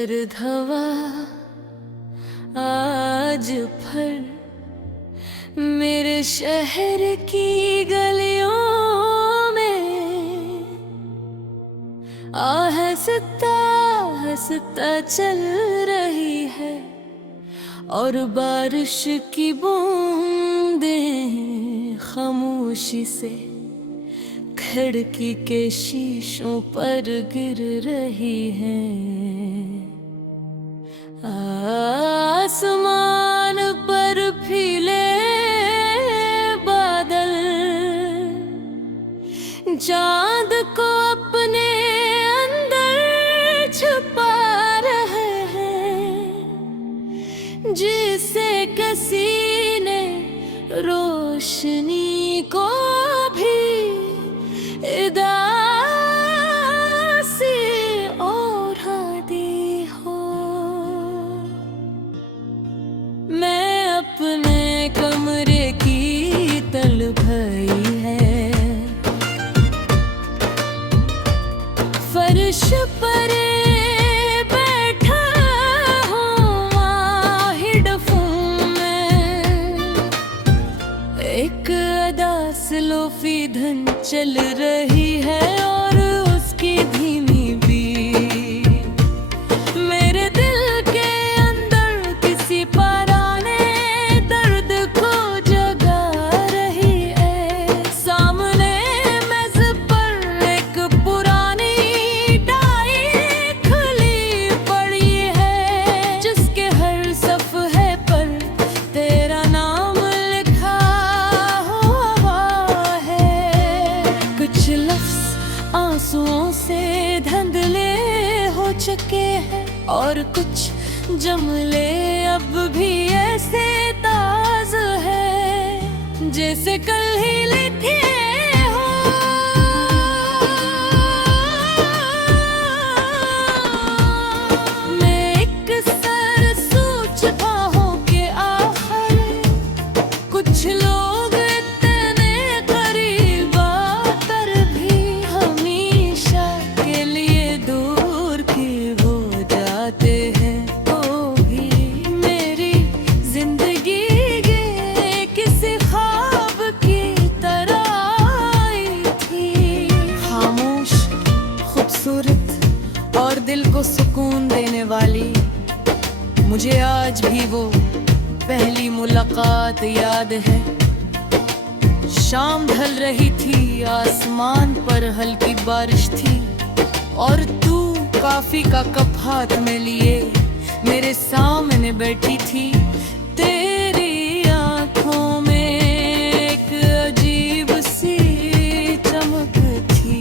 सर्द हवा आज भर मेरे शहर की गलियों में हंसता हंसता चल रही है और बारिश की बूंदें खामोशी से खिड़की के शीशों पर गिर रही हैं। आसमान पर फीले बादल चांद को अपने अंदर छुपा रहे हैं, जिसे किसी ने रोशनी को भी उदासी ओढ़ा दी हो। मैं अपने कमरे की तलभई है, फर्श पर बैठा हूँ हेडफोन में, एक अदास लोफी धन चल रही है और उसकी धीमी बीट मेरे दिल के अंदर किसी पुराने दर्द को जगा रही है। सामने मेज पर एक पुरानी डायरी खुली पड़ी है, जिसके हर सफ़े पर तेरा नाम लिखा हुआ है। कुछ लफ्ज़ आंसुओं से धुंधले हो चुके हैं और कुछ जुमले अब भी ऐसे ताज़ा है जैसे कल ही लिखे हो। मैं एक सर सोच बाहों के आखिर, कुछ लोग इतने करीब आकर भी हमेशा के लिए दूर की हो जाते हैं। वो भी मेरी जिंदगी के किसी ख्वाब की तरह आई थी, खामोश, खूबसूरत और दिल को सुकून देने वाली। मुझे आज भी वो पहली मुलाकात याद है। शाम ढल रही थी, आसमान पर हल्की बारिश थी और तू कॉफी का कप हाथ में लिए मेरे सामने बैठी थी। तेरी आंखों में एक अजीब सी चमक थी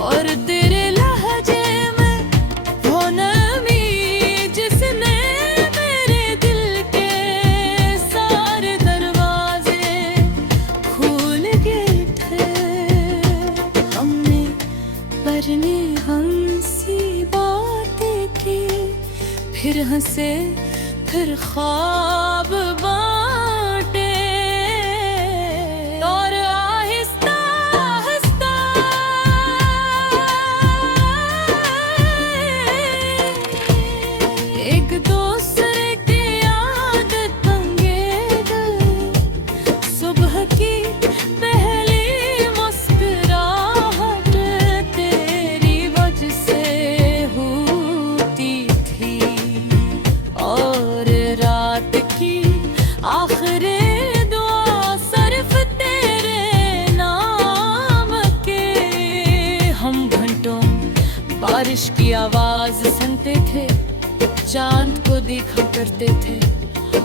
और तेरे लहजे में वो नमी जिसने मेरे दिल के सारे दरवाजे खोल के थे। हमने परने हंसी बातें की, फिर हंसे, फिर ख्वाब बांटे और आहिस्ता आहिस्ता एक दूसरे की आदत बंगे गए। सुबह की पहली मुस्कुराहट तेरी वजह से होती थी और रात की आखिरी दुआ सिर्फ तेरे नाम के। हम घंटों बारिश की आवाज सुनते थे, चांद को देखा करते थे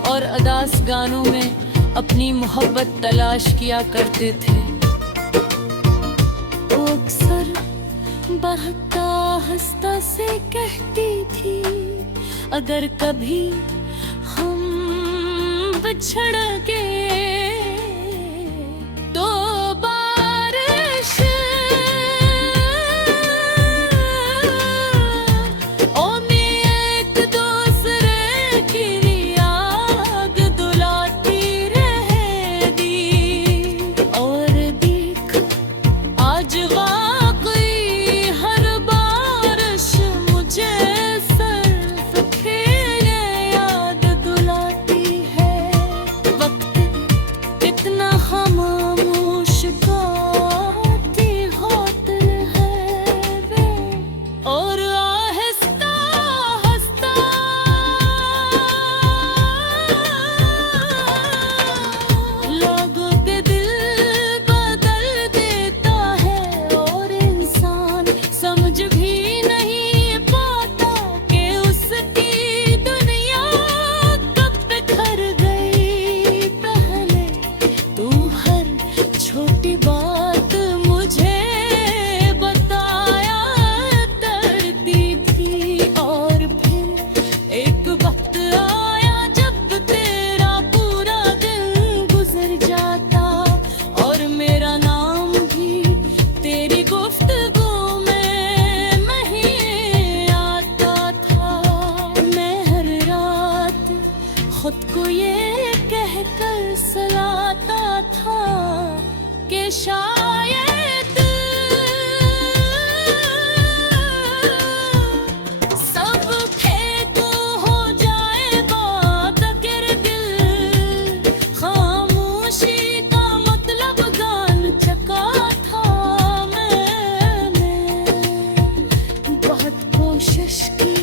और अदास गानों में अपनी मोहब्बत तलाश किया करते थे। वो अक्सर बहता हंसता से कहती थी, अगर कभी हम बिछड़ गए तो बारिश ओ में एक दूसरे की याद दुलाती रहेगी। और देख आज वाकई हर बारिश मुझे खुद को ये कहकर सलाता था कि शायद सब खेत हो जाएगा, मगर दिल खामोशी का मतलब गान चका था। मैंने बहुत कोशिश की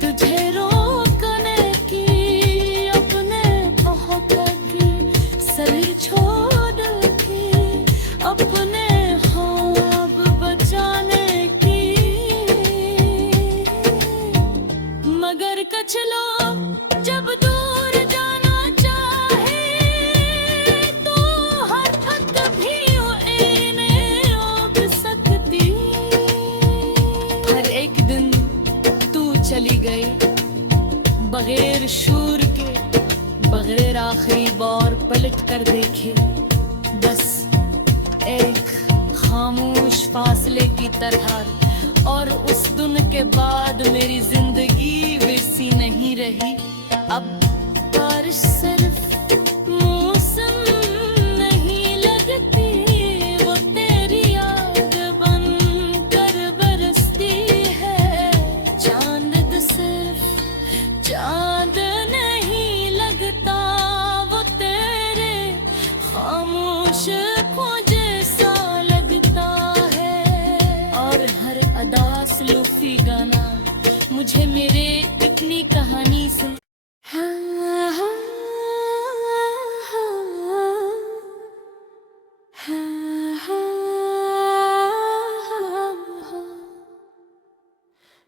तुझे रोकने की, अपने होकर की सर छोड़ के अपने ख्वाब बचाने की, मगर कुछ लोग जब दूर जाना चाहे तो हरकत भी इन्हें रोक सकती। हर एक दिन तू चली गई बगैर शूर के, बगैर आखिरी बार पलट कर देखे, बस एक खामोश फासले की तरह। और उस दिन के बाद मेरी जिंदगी वैसी नहीं रही। अब बारिश सिर्फ मौसम नहीं लगती, वो तेरी याद बन कर बरसती है। चांद सिर्फ चांद नहीं लगता, वो तेरे खामोश खोजे सा लगता है। और हर अदास लूफी गाना मुझे मेरे इतनी कहानी सुन।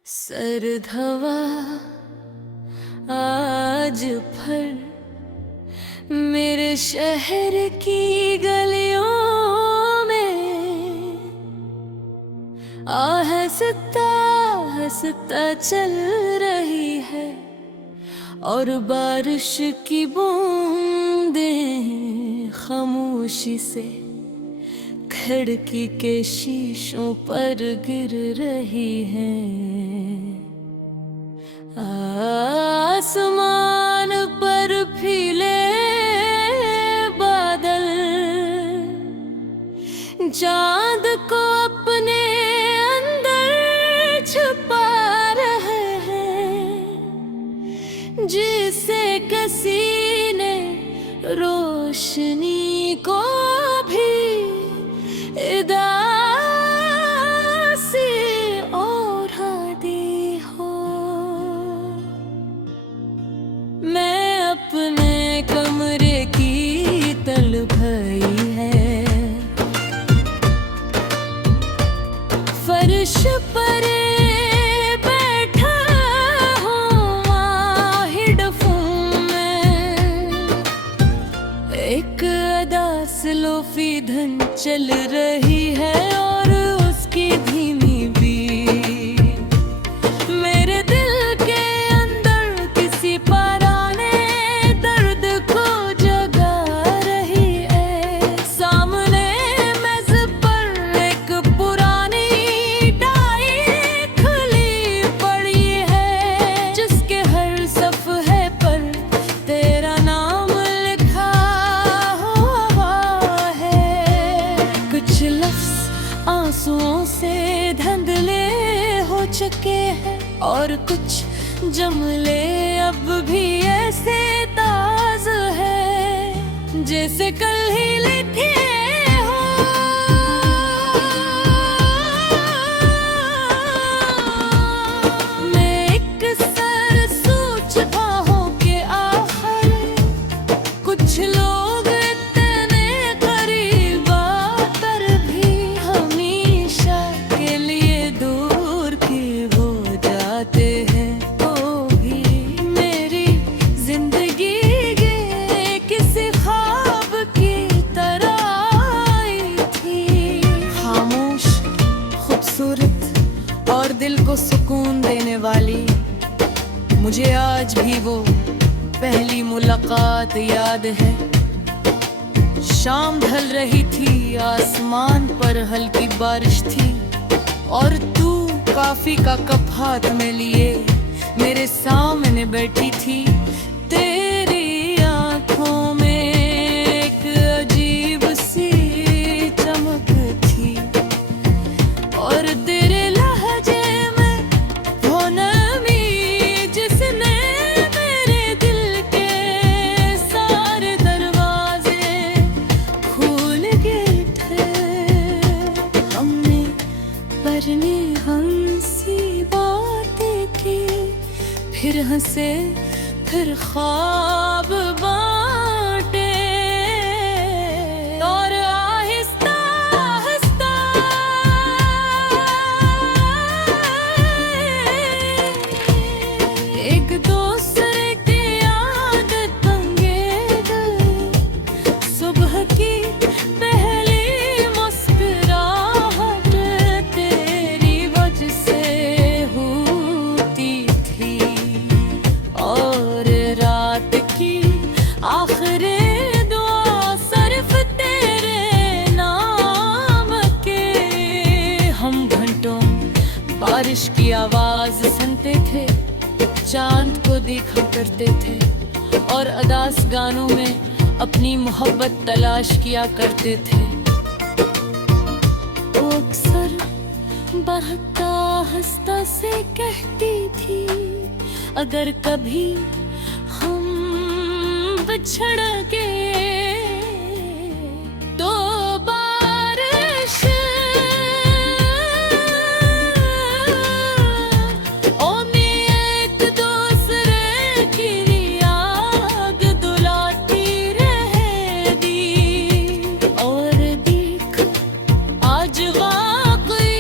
सर्द हवा आज फिर मेरे शहर की गलियों में आहिस्ता आहिस्ता चल रही है, और बारिश की बूंदें खामोशी से खिड़की के शीशों पर गिर रही हैं। आसमान पर फीले बादल चांद को अपने अंदर छुपा रहे हैं, जिसे किसी ने रोशनी को भी इदासी ओढ़ा दी हो। मैं अपने कमरे की तलभई है, फर्श पर बैठा हूँ हेडफोन में, एक अदास लोफी धन चल रही है और उसकी धीमी बीट मेरे दिल के अंदर किसी पुराने दर्द को जगा रही है। सामने मेज पर एक पुरानी डायरी खुली पड़ी है, जिसके हर सफ़े पर तेरा नाम लिखा हुआ है। कुछ लफ्ज़ आंसुओं से धुंधले हो चुके हैं, और कुछ जुमले अब भी ऐसे ताज़ा है जैसे कल ही लिखे हो। मैं एक सर सोच आहों के आखिर कुछ लोग इतने करीब आकर भी हमेशा के लिए दूर के हो जाते हैं। वो भी मेरी जिंदगी के किसी ख्वाब की तरह आई थी, खामोश, खूबसूरत और दिल को सुकून देने वाली। मुझे आज भी वो पहली मुलाकात याद है। शाम ढल रही थी, आसमान पर हल्की बारिश थी, और तू कॉफी का कप हाथ में लिए मेरे सामने बैठी थी। तेरे ख्वाब बांटे और आहिस्ता आहिस्ता एक दूसरे की आदत बंगे गए। सुबह की पहली मुस्कुराहट तेरी वजह से होती थी और रात की आखिरी दुआ सिर्फ तेरे नाम के। हम घंटों बारिश की आवाज सुनते थे, चांद को देखा करते थे और अदास गानों में अपनी मोहब्बत तलाश किया करते थे। वो अक्सर बहता हंसता से कहती थी, अगर कभी हम बिछड़ गए तो बारिश ओ में एक दूसरे की याद दुलाती रहेगी। और देख आज वाकई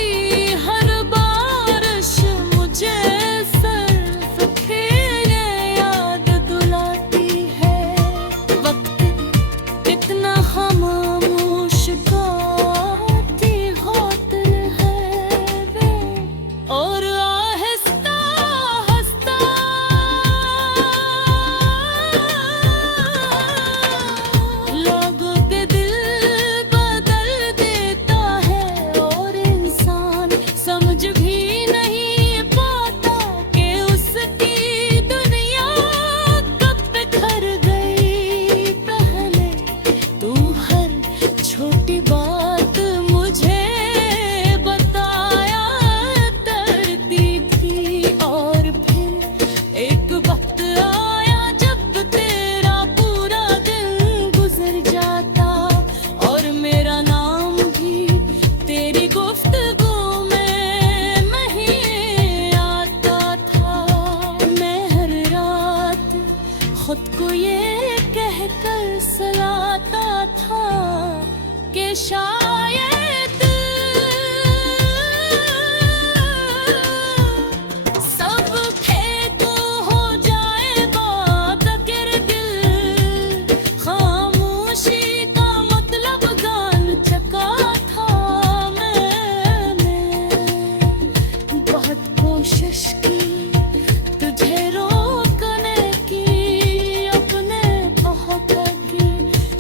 हर बारिश मुझे सिर्फ तेरे याद दुलाती है। वक्त कितना खामोश गाती होती है वे और आहिस्ता आहिस्ता लोगों के दिल बदल देता है और इंसान समझ भी नहीं पाता कि उसकी दुनिया कब बिखर गई। पहले तू हर छोटी बात मुझे बताया करती थी और फिर एक वक्त आया जब तेरा पूरा दिन गुजर जाता और मेरा नाम भी तेरी गुफ्तगू में नहीं आता था। मैं हर रात खुद को ये कहकर सलाता था कि शायद सब फेंकू हो जाए बात कर दिल। खामोशी का मतलब जान चुका था मैंने। बहुत कोशिश की तुझे रोकने की, अपने पहुंच की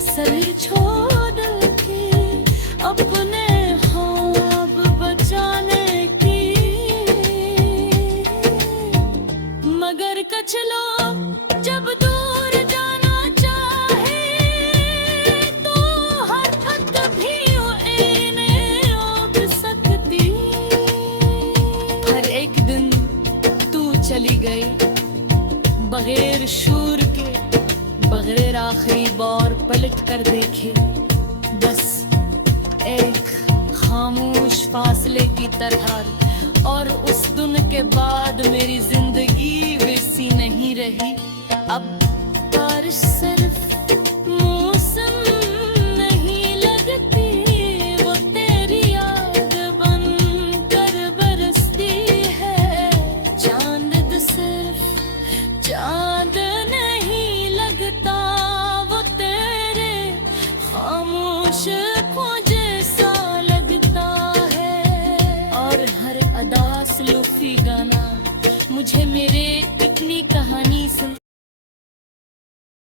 सर छोड़ के अपने ख्वाब बचाने की। मगर कुछ लोग जब दूर जाना चाहे तो हरकत भी इन्हें रोक सकती। हर एक दिन तू चली गई बगैर शूर के, बगैर आखिरी बार पलट कर देखे। बस एक खामोश फासले की तरह और उस दिन के बाद मेरी जिंदगी वैसी नहीं रही। अब बारिश से